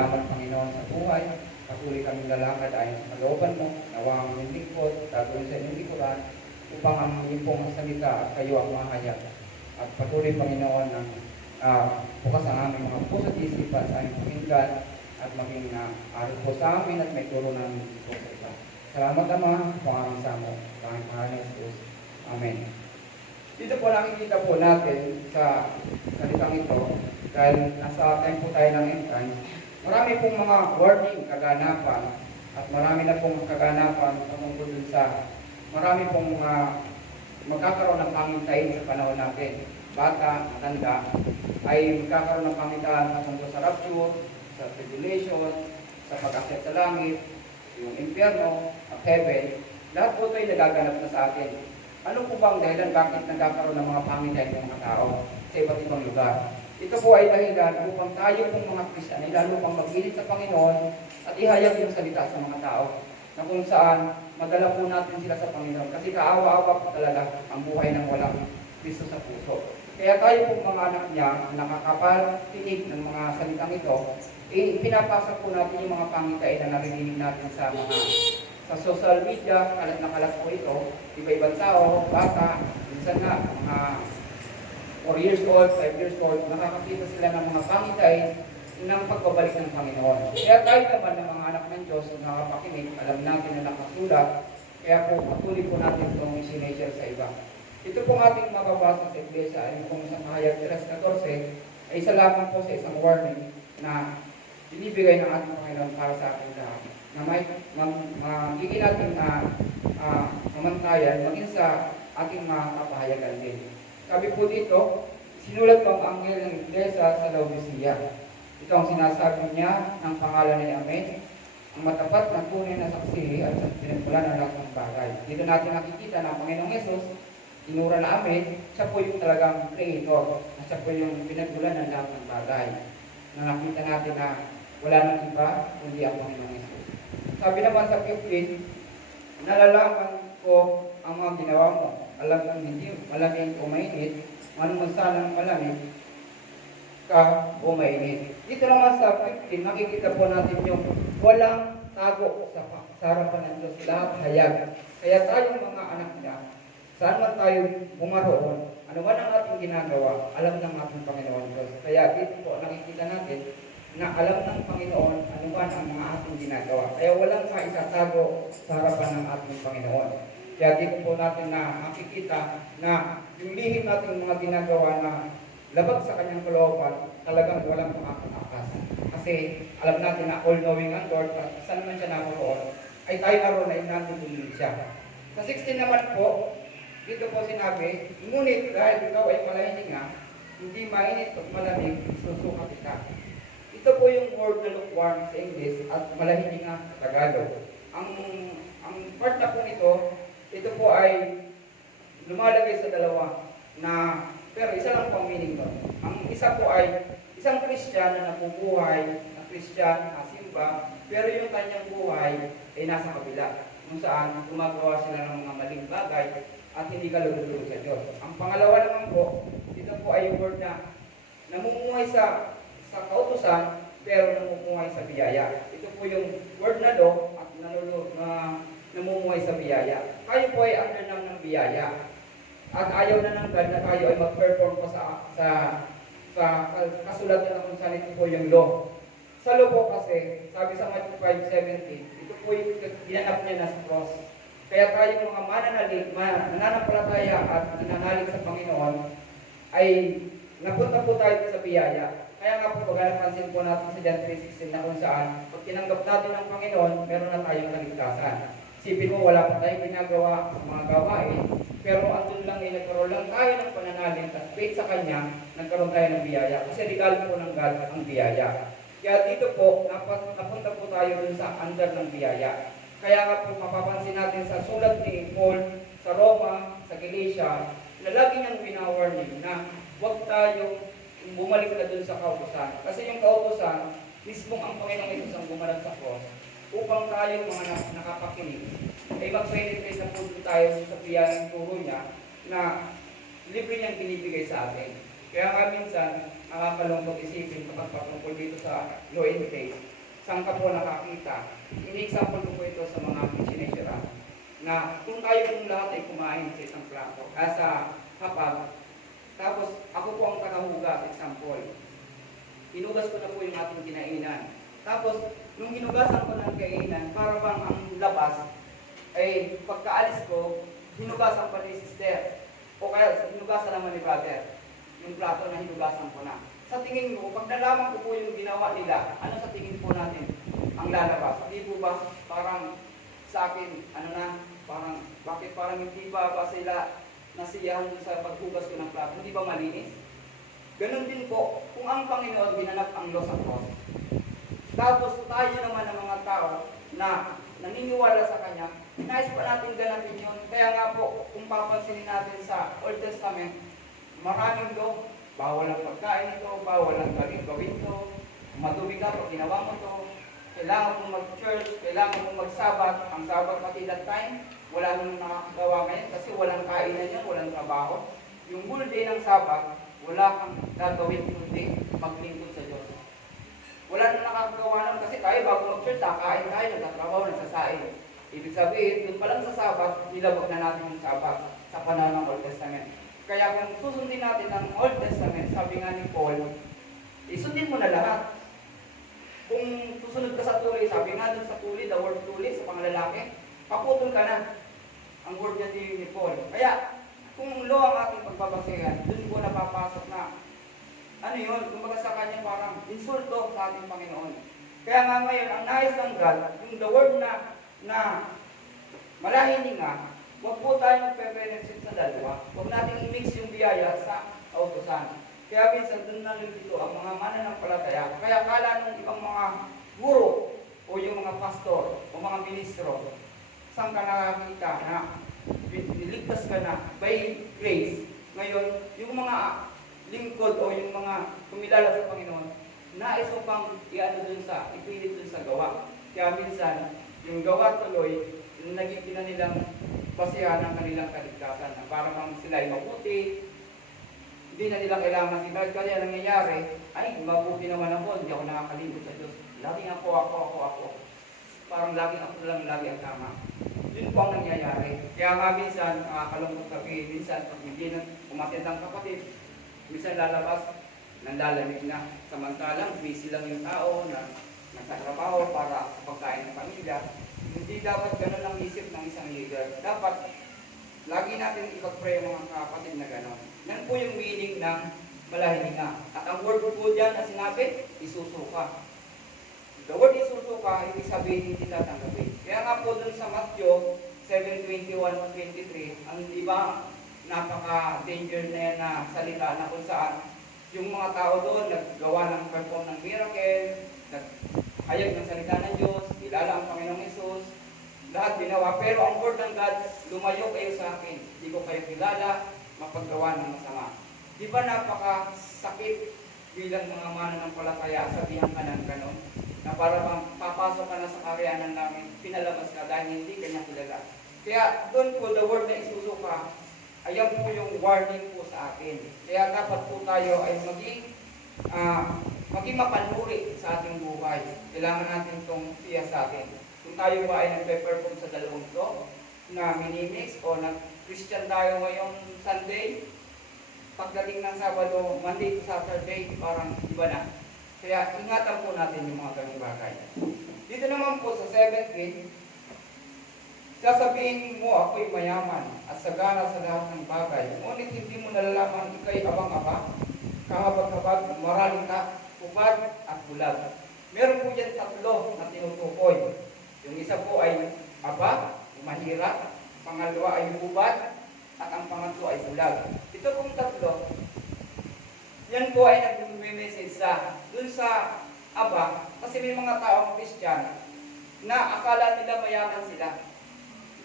salamat, Panginoon, sa buhay. Patuloy kaming lalakad ayon sa kalooban mo. Nawa ang inyong lingkod, gagawin sa inyong lingkuran, upang ang inyong pong salita at kayo ang mahayag. At patuloy, Panginoon, ng bukas ang aming mga puso at isipan sa aming pakinggan at maging aral po sa amin at may turo namin po sa iba. Salamat, Ama, po ang aming samo. Panginoon pangalan ni Jesus. Amen. Dito po nakikita po natin sa salitang ito, dahil nasa time po tayo ng end times, marami pong mga warning, kaganapan, at marami na pong kaganapan tungkol dun sa marami pong magkakaroon ng pamintayin sa panahon natin. Bata, matanda, ay magkakaroon ng pamintahan tungkol sa rapture, sa tribulation, sa pag-akyat sa langit, yung impyerno, at heaven. Lahat po ito ay nagaganap na sa atin. Ano po ba ang dahilan bakit nagkakaroon ng mga pamintayan ng mga tao sa iba't ibang lugar? Ito po ay dahilan upang tayo pong mga Kristiyan ay lalo pang mag-init sa Panginoon at ihayag yung salita sa mga tao na kung saan madala po natin sila sa Panginoon kasi kaawa-awa po talaga ang buhay ng walang Kristo sa puso. Kaya tayo pong mga anak niya, nakakapakinig ng mga salitang ito, pinapasa po natin yung mga pamintayan na narinig natin sa social media, kalat na kalat po ito, iba-ibang tao, bata, minsan nga, mga 4 years old, 5 years old, nakakakita sila ng mga pamitay ng pagbabalik ng Panginoon. Kaya tayo naman ng mga anak ng Diyos, nakapakinig, alam natin na nakasulat, kaya po patuloy po natin itong isinashare sa iba. Ito pong ating mababasa sa Iglesia, ay kung sa Kahayag 3:14, ay isa lamang po sa isang warning na binibigay ng ating Panginoon para sa ating lahat. Na may magiging natin mamantayan maging sa ating mga kapahayagan din. Sabi po dito, sinulat po ang anghel ng Iglesia sa Laodicea. Ito ang sinasabi niya ng pangalan ni Amen, ang matapat na tunay na saksi at pinagmulan ng lahat ng bagay. Dito natin nakikita na ang Panginoong Yesus, tinura na Amen, siya po yung talagang creator, at siya po yung pinagmulan ng lahat ng bagay. Na nakita natin na wala nang iba, kundi ang Panginoong Yesus. Sabi naman sa 15, nalalaman ko ang mga ginawa mo. Alam kang hindi malamig o mainit, man sanang malamig ka o mainit. Dito naman sa 15, nakikita po natin yung walang tago sa harapan ng Diyos, lahat hayag. Kaya tayong mga anak niya, saan man tayo bumaroon, ano man ang ating ginagawa, alam ng ating Panginoon Diyos. Kaya dito po nakikita natin na alam ng Panginoon ano ba ang mga ating ginagawa. Kaya walang maisatago sa harapan ng ating Panginoon. Kaya dito po natin na makikita na yung lihim natin mga ginagawa na labag sa kanyang kalooban, talagang walang makakatakas. Kasi alam natin na all-knowing ang Lord, at saan man siya naroon, ay tayo naroon ay nandun siya. Sa 16 naman po, dito po sinabi, ngunit dahil ikaw ay malahininga, hindi mainit at malamig, susuka kita. Ito po yung word na lukewarm sa English at malahininga sa Tagalog. Ang part na po ito po ay lumalagay sa dalawa na, pero isa lang po ang meaning doon. Ang isa po ay isang Kristyan na nabubuhay, na Kristyan, simba, pero yung kanyang buhay ay nasa kabila, kung saan gumagawa sila ng mga maling bagay at hindi kalugod-lugod sa Diyos. Ang pangalawa naman po, ito po ay yung word na namumuhay sa kautusan, pero namumuhay sa biyaya. Ito po yung word na do at namumuhay sa biyaya. Tayo po ay under ng biyaya. At ayaw na ng God na tayo ay mag-perform po sa kasulatan na kung saan ito po yung law. Sa law po kasi, sabi sa Matthew 5:17, ito po yung ginanap niya na sa cross. Kaya tayo mga mananampalataya at inanalig sa Panginoon, ay napunta po tayo sa biyaya. Kaya nga po, pag napansin po natin sa John 3:16 na kung saan, pag tinanggap natin ng Panginoon, meron na tayong kaligtasan. Isipin mo, wala pa tayong ginagawa sa mga gawain, pero andun lang nagkaroon lang tayo ng pananalig at faith sa Kanya, nagkaroon tayo ng biyaya. Kasi regalo po ng God ang biyaya. Kaya dito po, napunta po tayo dun sa under ng biyaya. Kaya nga po, mapapansin natin sa sulat ni Paul, sa Roma, sa Galatia, na lagi niyang winawarning na huwag tayong bumalik na dun sa kautusan. Kasi yung kautusan, mismong ang Panginoong Isus ang gumalag sa cross upang tayo mga nakapakinig ay mag-penetrate na po tayo sa biyayang turo niya na libre niyang binibigay sa atin. Kaya nga minsan, nakakalungkot isipin kapag patungkol dito sa law and case, saan ka po nakakita? In-example ko po ito sa mga sinesira na kung tayo pong lahat ay kumain sa isang plato, sa hapag, tapos ako po ang tagahugas, example. Hinugas ko na po yung ating kinainan. Tapos, nung hinugasan ko ng kainan, para bang ang labas, ay pagkaalis ko, hinugasan pa ni sister. O kaya, hinugasan naman ni brother. Yung plato na hinugasan ko na. Sa tingin ko, pag nalaman ko po yung ginawa nila, ano sa tingin po natin ang lalabas? Hindi po ba parang sa akin, parang, bakit parang hindi ba sila nasiyahan sa paghugas ko ng plato? Hindi ba malinis? Ganon din po, kung ang Panginoon ginanap ang law sa cross, tapos tayo naman ng mga tao na naniniwala sa Kanya, nais pa natin ganapin yun. Kaya nga po, kung papansinin natin sa Old Testament, maraming law, bawal ang pagkain ito, bawal ang gawin ito, madumi ka pag ginawa mo ito, kailangan mong mag-church, kailangan mong mag-sabat. Ang sabat pati that time, wala nang nakakagawa ngayon kasi walang kainan yan, walang trabaho. Yung whole day ng sabat, wala kang gagawin kundi maglingkod sa Diyos. Wala nang nakakagawa nun kasi tayo bago mag-church, kakain tayo, nagtatrabaho, nagsasain. Ibig sabihin, doon pa lang sa sabat, nilabag na natin yung sabat sa panahon ng Old Testament. Kaya kung susundin natin ang Old Testament, sabi nga ni Paul, isundin mo na lahat. Kung susunod ka sa tuli, sabi nga dun sa tuli, the word tuli, sa pangalalaki, paputol ka na. Ang word niya ni Paul. Kaya, kung law ang ating pagbabasehan, dun po napapasok na, ano yun, kumbaga sa kanya parang insulto sa ating Panginoon. Kaya nga ngayon, ang nais ng God, yung the word na malahining nga, huwag po tayo magpe-benefit sa dalawa. Huwag natin i-mix yung biyaya sa kautusan. Kaya minsan doon na rin dito ang mga mananampalataya. Kaya kala nung ibang mga guro o yung mga pastor o mga ministro, saan ka nakakita na niligtas ka na by grace. Ngayon, yung mga lingkod o yung mga kumilala sa Panginoon, nais mo pang ipilit dun sa gawa. Kaya minsan, yung gawa tuloy, yung naging nilang basihan ng kanilang kaligtasan na para bang sila ay mabuti, hindi na nila kailangan makita. Kaya nangyayari, ay, mabuti naman ako, hindi ako nakakalingkod sa Diyos. Laging ako. Parang laging ako lang, lagi ang tama. Yun po ang nangyayari. Kaya nga minsan, nakakalungkot sabihin, minsan, pag hindi na umatid ang kapatid, minsan lalabas, nanlalamig na. Samantalang, busy lang yung tao na nagtatrabaho para sa pagkain ng pamilya. Hindi dapat ganun ang isip ng isang leader. Dapat, lagi natin ipag-pray mga kapatid na gano'n. Yan po yung meaning ng malahininga. At ang word po dyan na sinabi, isusuka. The word isusuka, ibig sabihin hindi tatanggapin. Kaya nga po dun sa Matthew 7:21-23, ang iba napaka-danger na yan na salita na kung saan yung mga tao doon naggawa ng perform ng miracle, naghayag ng salita ng Diyos, kilala ang Panginoong Hesus, lahat ginawa. Pero ang word ng God, lumayo kayo sa akin. Hindi ko kayo kilala, mapaggawa ng masama. Di ba napakasakit bilang mga mananampalataya, sabihan ka ng ganon? Na para bang papasok ka na sa karyanan namin, pinalabas ka dahil hindi kanya kilala. Kaya doon po, the word na isusuka, ayan po yung warning po sa atin. Kaya dapat po tayo ay maging mapanuri sa ating buhay. Kailangan natin itong siya sa atin. Kung tayo ba ay nagpe-perform sa dalawang ito, na minimix o nag-Christian tayo ngayong Sunday, pagdating ng Sabado, Monday to Saturday, parang iba na. Kaya ingatan po natin yung mga ganung bagay. Dito naman po sa 7th grade, sasabihin mo ako'y mayaman at sagana sa lahat ng bagay. Ngunit hindi mo nalalaman ikay abang-abang, kahabag-habag, maralita, kubad at bulag. Meron po dyan 3 na tinutukoy. Yung isa po ay aba, mahirap, pangalawa ay hubad, at ang pangatlo ay bulag. Ito pong 3, yan po ay nag-message dun sa aba, kasi may mga taong Kristiyano na akala nila mayaman sila.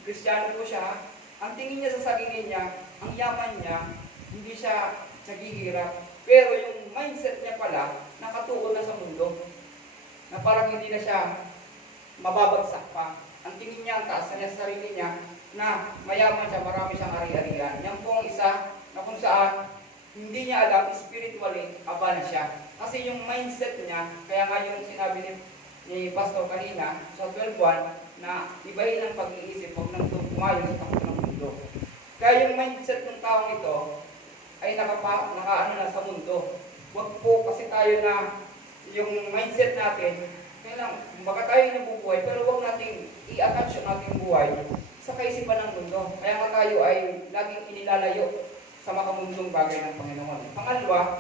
Kristiyano po siya, ang tingin niya sa sarili niya, ang yaman niya, hindi siya naghihirap. Pero yung mindset niya pala, nakatuon na sa mundo, na parang hindi na siya mababagsak pa. Ang tingin niya, ang taas na niya sa sarili niya, na mayaman siya, marami siyang ari-arian. Yan po ang isa na kung saan hindi niya alam, spiritually, aba na siya. Kasi yung mindset niya, kaya nga yung sinabi ni Pastor kanina, sa 12.1, na ibahin ang pag-iisip, huwag nang tumayo sa takot ng mundo. Kaya yung mindset ng taong ito, ay nakaano na sa mundo. Huwag po kasi tayo na, yung mindset natin, kaya lang, baka tayo nabubuhay, pero huwag nating i-attach yung ating buhay sa kaisipan ng mundo. Kaya nga tayo ay laging inilalayo sa makamundong bagay ng Panginoon. Pangalawa,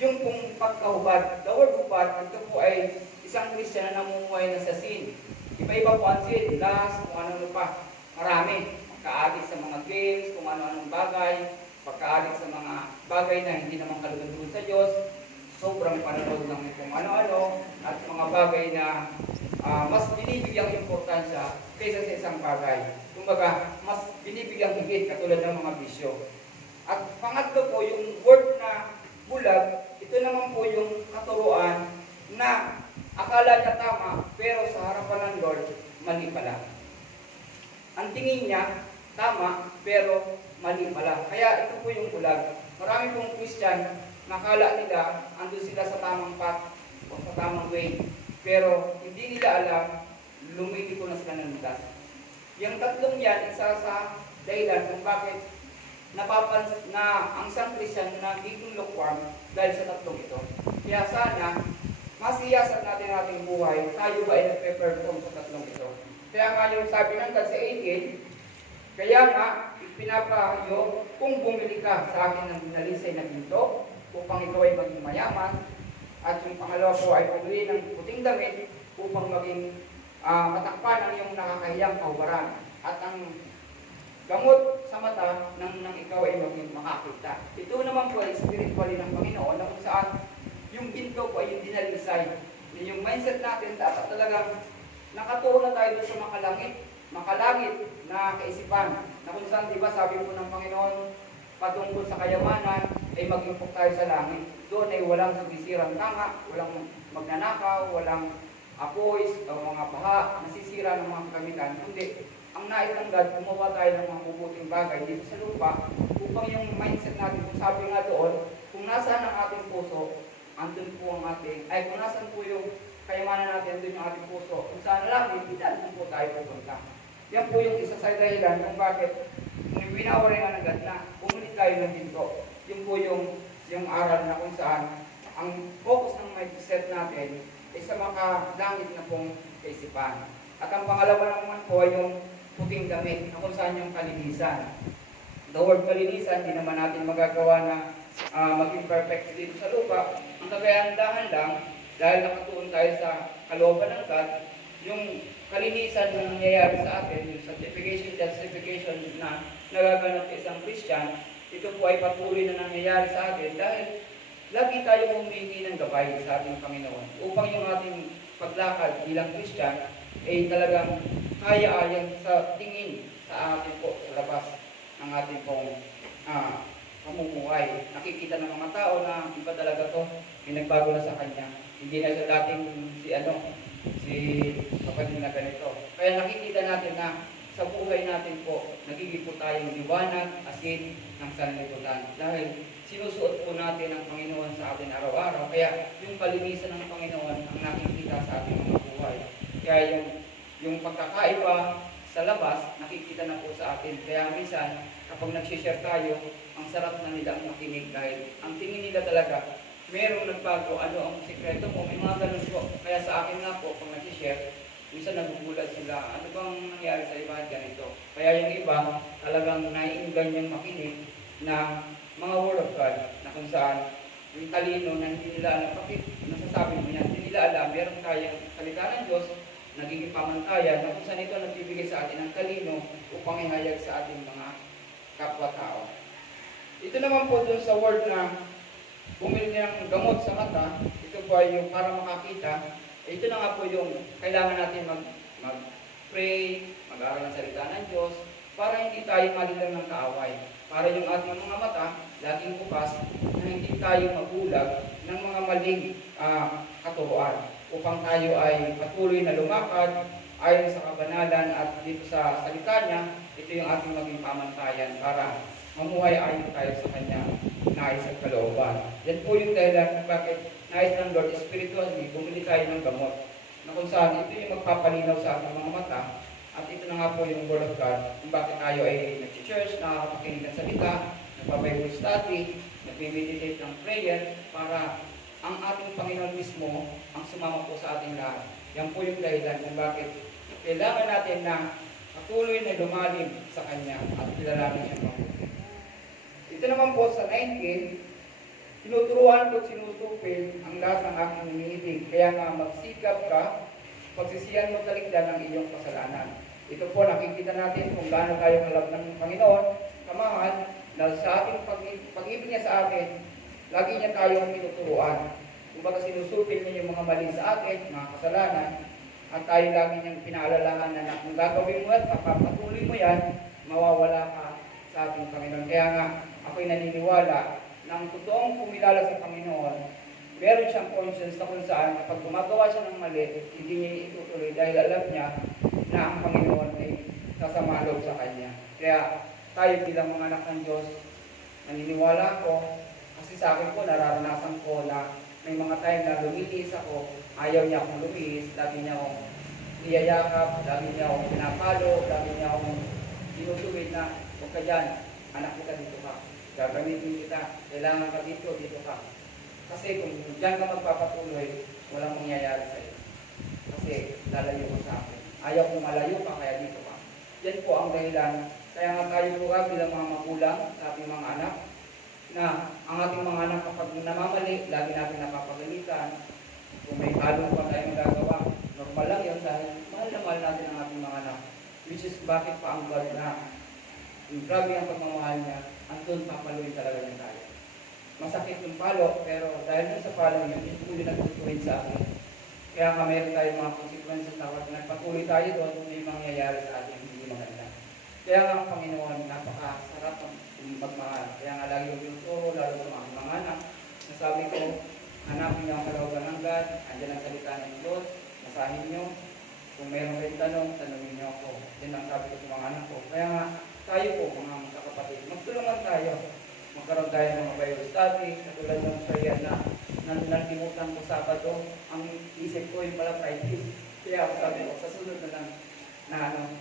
yung pong pagkahubad. The word hubad, ito po ay isang Christian na namumuhay na sa sin. Iba-iba po ang sin, last, kung ano pa. Marami. Pagka-addict sa mga games, kung ano-anong bagay, pagka-addict sa mga bagay na hindi naman kalugod sa Diyos, sobrang panonood lang ng kung ano-ano, at mga bagay na mas binibigyang importansya kaysa sa isang bagay. Kumbaga, mas binibigyang higit katulad ng mga bisyo. At pangatlo po, yung word na bulag, ito naman po yung katuruan na akala niya tama, pero sa harapan ng Lord, mali pala. Ang tingin niya, tama, pero mali pala. Kaya ito po yung bulag. Marami pong Christian, nakala nila, andun sila sa tamang path o sa tamang way. Pero hindi nila alam, lumilito na sila ng lutas. Yung tatlong yan, isa sa dahilan kung bakit napapansin na ang isang Christian na nagiging lukewarm dahil sa tatlong ito. Kaya sana, masiyasan natin ating buhay, tayo ba ay nagpe-perform sa tatlong ito. Kaya nga yung sabi ng God sa 18, kaya nga, ipinapayo kung bumili ka sa akin ng dinalisay na ginto, upang ikaw ay maging mayaman, at yung pangalawa po ay pumili ng puting damit, upang maging matakpan ang iyong nakakahiyang kahubaran. At ang gamot sa mata nang ikaw ay maging makakita. Ito naman po ay spiritually ng Panginoon na kung saan yung ginto po ay yung dinalisay. Yung mindset natin dapat talagang nakatuon na tayo sa makalangit na kaisipan. Na kung saan, di ba, sabi po ng Panginoon, patungkol sa kayamanan ay mag-impok tayo sa langit. Doon ay walang sumisirang tanga, walang magnanakaw, walang apoy, o mga baha, nasisira ng mga kagamitan. Kundi, ang nais ng God, gumawa tayo ng mga mabubuting bagay dito sa lupa upang yung mindset natin, kung sabi nga doon, kung nasaan ang ating puso, andun po ang ating, ay kung nasaan po yung kayamanan natin, andun yung ating puso, kung saan lang, hindi po tayo pupunta. Yan po yung isa sa dahilan kung bakit winawari nga ng God na bumili tayo ng ginto. Yun po yung aral na kung saan ang focus ng mindset natin ay sa makalangit na pong kaisipan. At ang pangalawa naman po ay yung puting damit na kung saan yung kalinisan. The word kalinisan, hindi naman natin magagawa na maging perfect dito sa lupa. Ang kagayandahan lang, dahil nakatuon tayo sa kalooban ng God, yung kalinisan na nangyayari sa atin, yung sanctification, justification na nagaganap sa isang Christian, ito po ay patuloy na nangyayari sa atin dahil lagi tayong humingi ng gabay sa ating Panginoon upang yung ating paglakad bilang Christian ay talagang kaya-ayan sa tingin sa atin po sa labas ng ating pong pamumuhay. Nakikita ng mga tao na iba talaga to, may nagbago na sa kanya. Hindi na sa dating si kapatid na ganito. Kaya nakikita natin na sa buhay natin po, nagiging po tayong liwanag, asin ng sanlibutan. Dahil sinusuot po natin ang Panginoon sa atin araw-araw. Kaya yung kalinisan ng Panginoon ang nakikita sa ating mga buhay. Kaya yung pagkakaiba sa labas, nakikita na po sa atin. Kaya minsan, kapag nag-share tayo, ang sarap na nila ang makinig dahil ang tingin nila talaga, merong nagbago, ano ang sikreto mo, may mga ganun po. Kaya sa akin nga po, kung nag-share, minsan nagugulat sila, ano bang nangyari sa iba ganito? Kaya yung iba, talagang naiinggan yung makinig na mga word of God, na kung saan, yung talino na hindi nila alam, bakit nasasabi mo yan? Hindi nila alam, meron tayong salita ng Diyos, nagiging pamantayan, na kung saan ito nagbibigay sa atin ng talino upang ihayag sa ating mga kapwa-tao. Ito naman po dun sa word na bumili ng gamot sa mata, ito po ay yung para makakita. Ito na nga po yung kailangan natin mag-pray, mag-aaral ng salita ng Diyos, para hindi tayo malilang ng kaaway. Para yung ating mga mata, laging bukas, na hindi tayo magulag ng mga maling katuruan. Upang tayo ay patuloy na lumakad ayon sa kabanalan at dito sa salita niya, ito yung ating maging pamantayan para mamuhay ayon tayo sa Kanya nais at kalooban. Yan po yung dahilan kung bakit nais ng Lord spiritually, bumili tayo ng gamot. Na kung saan ito yung magpapalinaw sa ating mga mata. At ito na nga po yung Word of God, kung bakit tayo ay nag-church, nakakapakinig ng salita, nagpa-Bible study, nag-meditate ng prayer, para ang ating Panginoon mismo ang sumama po sa ating lahat. Yan po yung dahilan kung bakit kailangan natin na patuloy na lumalim sa Kanya at kilalanin siya mabuti. Ito naman po sa 19, tinuturuan ko at sinusupil ang lahat ng aking iniibig. Kaya nga magsikap ka, pagsisiyan mo talikdan ang iyong kasalanan. Ito po nakikita natin kung gaano tayo kalab ng Panginoon, kamahal, dahil sa ating pag-ibig niya sa atin, lagi niya tayong tinuturuan. Kumbaga sinusupil niya yung mga mali sa atin, mga kasalanan, at tayo lagi niyang pinaalalahan na kung gagawin mo at papatuloy mo yan, mawawala ka sa ating Panginoon. Kaya nga, ako'y naniniwala na ang totoong kumilala sa Panginoon, meron siyang conscience na kung saan kapag gumagawa siya ng mali, hindi niya itutuloy dahil alam niya na ang Panginoon ay sasama loob sa kanya. Kaya tayo bilang mga anak ng Diyos, naniniwala ko, kasi sa akin po, nararanasan ko na may mga time na lumilis ako, ayaw niya akong lumis, lagi niya akong niyayakap, lagi niya akong pinapalo, lagi niya akong sinusuwid na, huwag ka dyan, anak kita dito ka, gagamitin kita, kailangan ka dito, dito ka. Kasi kung dyan ka magpapatuloy, walang mangyayari sa iyo. Kasi lalayo ko sa akin. Ayaw kong malayo ka, kaya dito ka. Yan po ang dahilan. Kaya nga tayo po bilang mga magulang sa ating mga anak, na ang ating mga anak kapag namamali, lagi natin napapagalitan. Kung may halong pa tayo magagawa, normal lang yun dahil mahal na mahal natin ang ating mga anak. Which is bakit pa ang God na yung grabe ang pagmamahal niya, andun papaluin talaga niya tayo. Masakit yung palo, pero dahil sa palo niya, hindi po yung nagtutuwid sa akin. Kaya nga meron tayo mga consequences na kapag nagpatuloy tayo doon, may mangyayari sa atin, hindi maganda. Kaya nga ang Panginoon, napakasarap ang pagmahal. Kaya nga lagi yung tinuturo, lalo sa mga anak. Nasabi ko, hanapin niyo ang kalooban ng God, andyan ang salita ng Diyos, basahin niyo. Kung meron kayong tanong, tanongin niyo ako. Yan ang sabi ko sa mga anak ko. Kaya nga, tayo po, mga kakapatid, magtulungan tayo. Magkaroon tayo ng mga Bible study, katulad ng prayer na nalimutan ko Sabado, ang isip ko yung pala Friday. Kaya ako sabi ko, sa sunod na lang,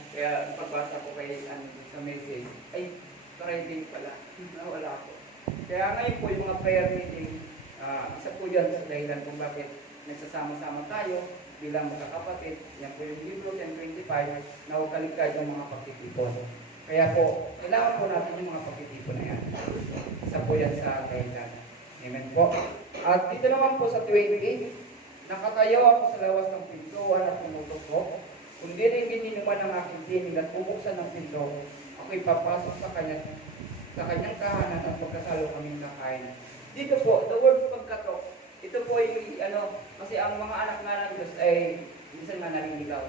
kaya pagbasa ko kay sa message, ay, Friday pala, wala ako. Kaya ngayon po yung mga prayer meeting, isa po yan sa dahilan kung bakit nagsasama-sama tayo bilang magkakapatid. Yan po yung Libro 10:25 na huwag kaligkad yung mga pagtitipon. Kaya po, kailangan po natin yung mga pagtitipon na yan. Isa po yan sa dahilan. Amen po. At dito naman po sa 28, nakatayo ako sa lawas ng pintuan at tumutok ko. Kung dirigin naman ang aking tinig at bubuksan ng pinto, ako'y papasok sa kanyang tahanan at magkasalo kaming kakain. Dito po, the word pagkatok, ito po ay, kasi ang mga anak nga ng Diyos ay, minsan nga naliligaw.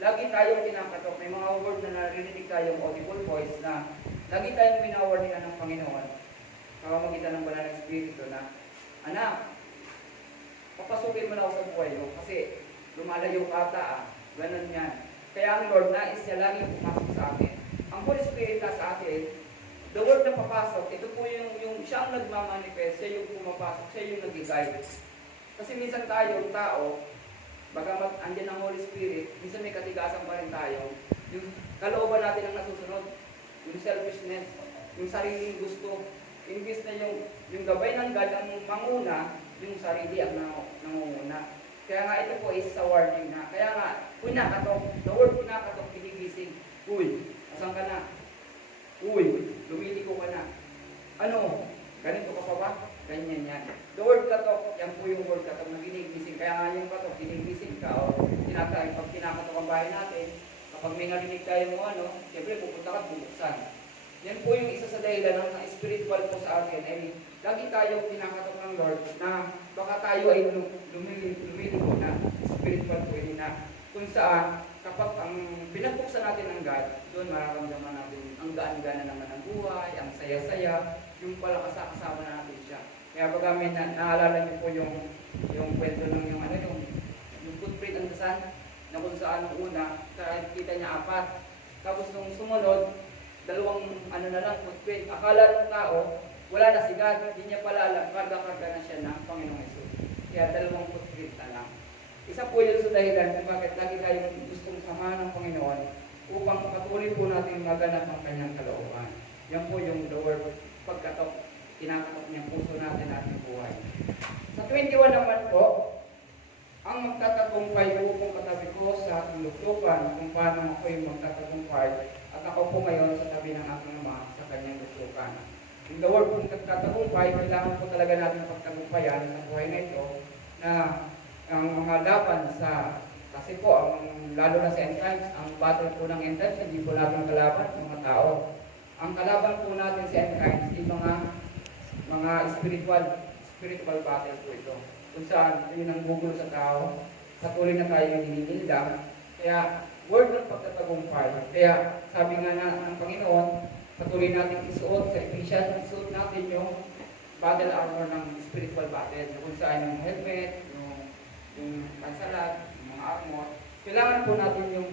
Lagi tayong kinakatok, may mga word na narinig tayong audible voice na lagi tayong winaward nila ng Panginoon. Pamamagitan ng banal ng Espiritu na, anak, papasukin mo na ako sa buhay mo kasi lumalayo ka ata, ganun yan. Kaya ang Lord nais niya lagi pumasok sa atin. Ang Holy Spirit na sa atin, the word na papasok, ito po yung siya ang nagmamanifest, siya yung pumapasok, siya yung nag-guide. Kasi minsan tayo, tao, bagamat andyan ang Holy Spirit, minsan may katigasan pa rin tayo. Yung kalooban natin ang nasusunod, yung selfishness, yung sariling gusto. Imbis na yung gabay ng God ang manguna, yung sarili ang nangunguna. Kaya nga ito po is sa warning na. Kaya nga, pinakatok, the word pinakatok, pinigising. Uy, asan ka na? Uy, lumiliko ka na. Ano? Ganito ka pa ba? Ganyan yan. The word katok, yan po yung word katok na ginigising. Kaya nga yung katok, ginigising ka o pag kinakatok ang bahay natin, kapag may narinig tayo mo siyempre pupunta ka, bubuksan. Yan po yung isa sa dahilan ng spiritual po sa atin ay lagi tayong pinakatok ng Lord na baka tayo ay lumiliko na spiritual po yun na kung saan kapag ang pinagpuksan natin ng God, doon mararamdaman natin ang gaan-gana naman ng buhay, ang saya-saya, yung pala kasama na natin siya. Kaya pag may naalala niyo po yung kwento ng yung footprint ng dasan na kung saan ang una, kita niya 4. Tapos nung sumunod, dalawang na lang footprint. Akala ng tao, wala na si God, hindi niya pala alam, karga-karga na siya ng Panginoong Hesus. Kaya 23 na lang. Isa po yun sa dahilan kung bakit lagi tayong gustong samahan ng Panginoon upang patuloy po natin maganap ang kanyang kalooban. Yan po yung the word pagkatok, kinakatok niya puso natin ating buhay. Sa 21 naman po, ang magtatagumpay po kung katabi ko sa aking luklukan kung paano ako yung magtatagumpay at ako po ngayon sa tabi ng aking ama sa kanyang luklukan. In the word kung nagtatagumpay, kailangan po talaga natin pagtagumpayan sa buhay na ito na ang mga laban sa, kasi po, lalo na sa end times, ang battle po ng end times, hindi po natin kalaban, mga tao. Ang kalaban po natin sa end times, yung mga spiritual battle po ito. Kung saan, yun ang gugulo sa tao, patuloy na tayo hininilda. Kaya, word ng pagtatagumpay. Kaya, sabi nga ng Panginoon, patuloy natin isuot sa Ephesians, isuot natin yung battle armor ng spiritual battle. Kung saan yung helmet, yung pansalat, yung mga armor. Kailangan po natin yung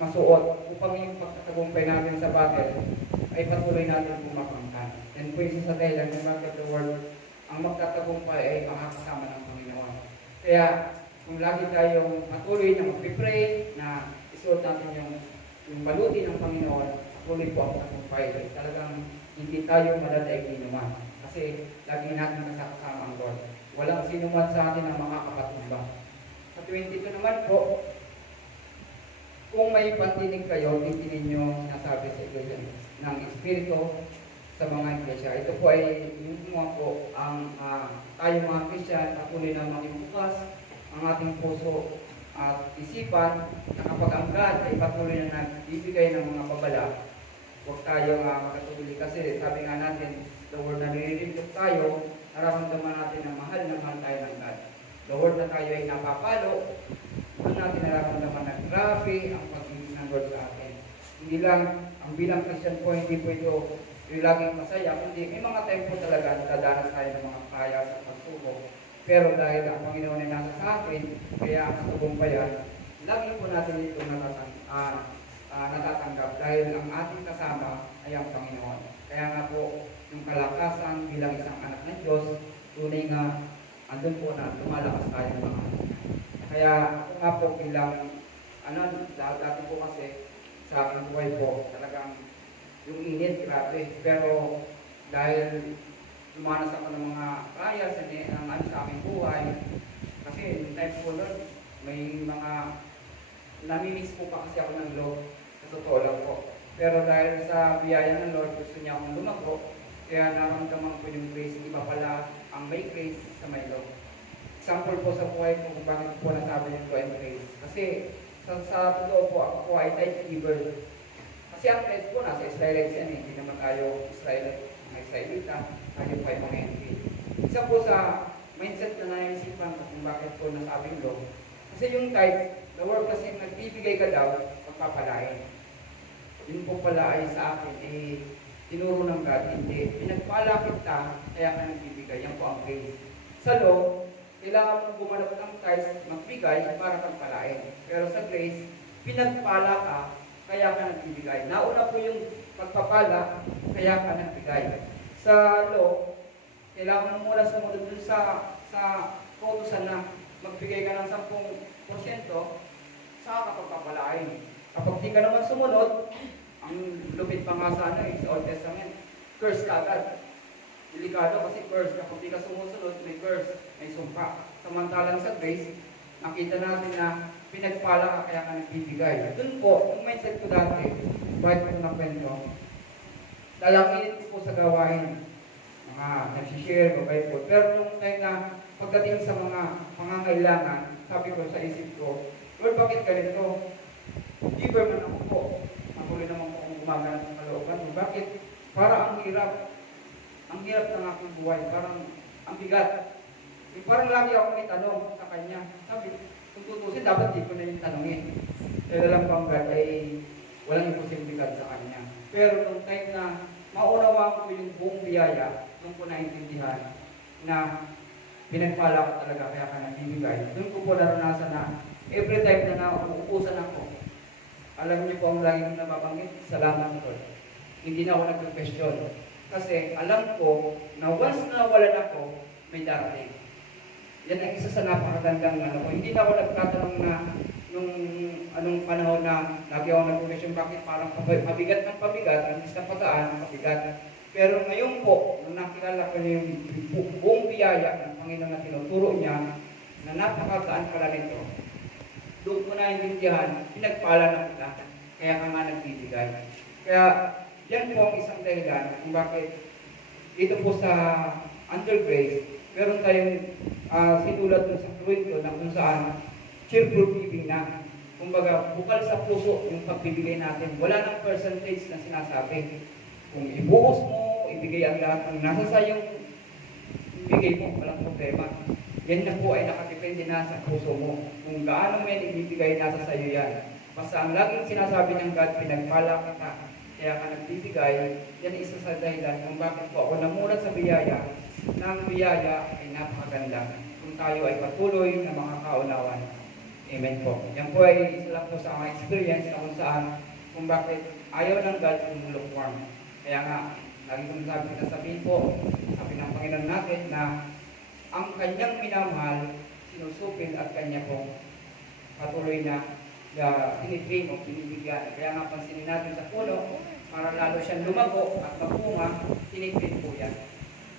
masuot upang yung pagtatagumpay natin sa battle ay patuloy natin pumapangkan. Yan po yung sa dahilan ng bakit the word, ang magtatagumpay ay makakasama ng Panginoon. Kaya, kung lagi tayong patuloy na mag-pray, na isuot natin yung baluti ng Panginoon, patuloy po ang tagumpay. Talagang hindi tayo maladaig inuman. Kasi lagi natin kasama ang Lord. Walang sinuman sa atin ang makakapatumba. Sa 22 naman po, kung may pantinig kayo, titinin nyo nasabi sa iglesia ng Espiritu sa mga iglesia. Ito po ay yung mga po ang tayo mga Christian, patuloy na maging bukas ang ating puso at isipan na kapag ang God ay patuloy na nagbibigay ng mga babala, huwag tayo makatuli kasi sabi nga natin, the word na nililindot tayo, nararamdaman natin na mahal tayo ng God. The word na tayo ay napapalo, doon natin nararamdaman na grabe ang pag-ibig ng Lord sa atin. Hindi lang, ang bilang Christian po, hindi po ito yung laging masaya, kundi may mga time po talaga natadanas tayo ng mga kaya sa pagsubok. Pero dahil ang Panginoon ay nasa sa atin, kaya ang katagumpayan, lagi po natin ito natatanggap dahil ang ating kasama ay ang Panginoon. Kaya nga po, yung kalakasan bilang isang anak ng Diyos, tunay nga, andun po na lumalakas tayo mga anak. Kaya ako nga po bilang, dati po kasi sa aking buhay po, talagang yung init, grabe. Pero dahil lumanas ako ng mga kaya sa aming buhay, kasi yung time po nun, may mga namimiss po pa kasi ako ng Lord. Sa totoo lang po. Pero dahil sa biyaya ng Lord, gusto niya akong lumago. Kaya naramdaman ko yung grace. Iba pala ang may grace sa may Lord. Example po sa buhay ko kung bakit po nasabi yung and grace. Kasi sa totoo po, ako po ay type giver. Kasi ang grace po nasa Israelites yan eh. Hindi naman tayo mga Israelita. Tayo po ay mga entry. Isa po sa mindset na naisipan ko kung bakit po nasabi yung Lord. Kasi yung type, the word kasi nagbibigay ka daw, pagpapalain. Yun po pala ay sa akin, tinuro ng God, hindi. Pinagpala kita, kaya ka nagbibigay. Yan po ang grace. Sa law, kailangan mo gumanap ng tithes, magbigay para pagpalain. Pero sa grace, pinagpala ka, kaya ka nagbibigay. Nauna po yung pagpapala, kaya ka nagbigay. Sa law, kailangan mo muna sumunod dun sa kautusan na magbigay ka ng 10%, saka ka pagpapalain. Kapag di ka naman sumunod, ang lupit pa nga sa Old Testament, curse ka agad. Delikado kasi curse. Kapag di ka sumusunod, may curse, may sumpa. Samantalang sa grace, nakita natin na pinagpala ka kaya ka nagbibigay. Doon po, yung mindset ko dati, bakit ko nakwento, dalangin ko po sa gawain, mga nagsishare, babay po. Pero nung time na pagdating sa mga pangangailangan, sabi ko sa isip ko, Lord, bakit ganito? Giver man ako po. Makuloy naman po akong gumagana ng kalooban mo. Bakit? Parang ang hirap. Ang hirap ng aking buhay. Parang ang bigat. Parang lagi ako may tanong sa kanya. Sabi, kung tutusin, dapat di ko na yung tanongin. Kaya lang pang God ay walang imposibilidad sa kanya. Pero nung time na maunawaan ko yung buong biyaya, nung ko naintindihan na pinagpala ko talaga kaya ka nagbibigay, doon ko po naranasan na every time na nauupusan ako, alam niyo po ang lagi nang nababanggit, salamat Lord. Hindi na ako nag-question. Kasi alam ko na once na walan ako, may darating. Yan ang isa sa napakagandang ano ko. Hindi na ako nagtatanong na nung anong panahon na lagi ako nag-question bakit parang pabigat ng pabigat, ang isa pagaan, pabigat. Pero ngayon po, nung nakilala ko na yung buong biyaya ng Panginoon na tinuturo niya, na napakagaan pala nito, doon ko na intindihan, pinagpala na kita, kaya ka nga nagbibigay. Kaya yan po ang isang dahilan kung bakit dito po sa Under Grace, meron tayong sinulat dun sa Korinto na kung saan cheerful giving na. Kumbaga, bukal sa puso yung pagbibigay natin. Wala nang percentage na sinasabi. Kung ibuhos mo, ibigay ang lahat ng nasa sayong ibigay mo, walang problema. Yan na po ay nakadepende na sa puso mo. Kung gaano mo yan ibibigay, nasa sayo yan. Basta ang laging sinasabi ng God, pinagpala kita, kaya ka nagbibigay, yan isa sa dahilan kung bakit po ako namulat sa biyaya, na ang biyaya ay napakaganda. Kung tayo ay patuloy na mga kaunawan. Amen po. Yan po ay isa lang po sa mga experience na kung saan, kung bakit ayaw ng God yung lukewarm. Kaya nga, lagi kong sabihin po, sabi ng Panginoon natin na ang kanyang minamahal, sinusupil at kanya po patuloy na tinitrain o binibigyan. Kaya nga pansinin natin sa puno, para lalo siyang lumago at magbunga, tinitrain po yan.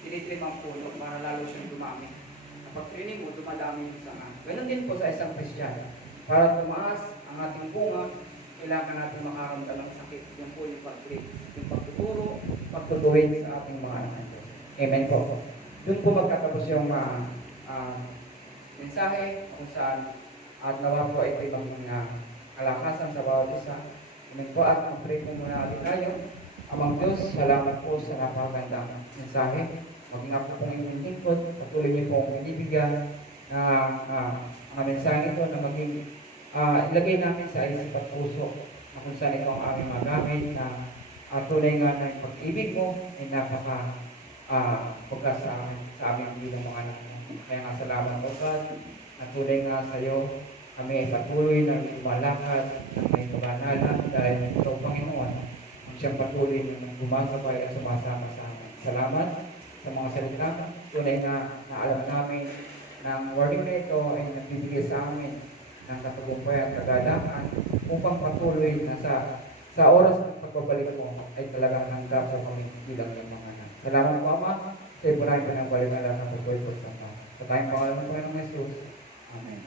Tinitrain ang puno para lalo siyang dumami. Kapag training mo, dumadami yung sanga. Ganon din po sa isang Kristiyano. Para tumaas ang ating bunga, kailangan natin makaramdam ng sakit. Yan po yung pag-train. Yung pagtuturo, pagtutuwid sa ating mga anak. Amen po. Doon po magtatapos yung mensahe kung saan at nawa po ay ibang kalakasan sa bawat isa. Amen po at mag-pray po muna natin tayo. Amang Diyos, salamat po sa napakagandang mensahe. Maging ako pong inyong lingkod, patuloy niyo pong inibigyan na mga mensahe ito na maging ilagay namin sa isip at puso na kung saan ito ang aming magamit na tunay nga ng pag-ibig mo ay napaka sa aming bilang mga anak. Kaya nga salamat po God, na tunay nga sa iyo kami ay patuloy na lumalakad ng may kabanalan dahil ito Panginoon ang siyang patuloy na gumasabay at sumasama sa amin. Salamat sa mga salita, tunay na alam namin ng warning na ito ay nagbibigay sa amin ng katagumpayan at kagalakan upang patuloy na sa oras ng pagbabalik mo ay talagang handa po kami bilang ng mga anak. Salamat po Ama, sa iburahin ko ng balimalan ng pagbuhay ko sa tayong pangalan ng Panginoong Jesus. Amen.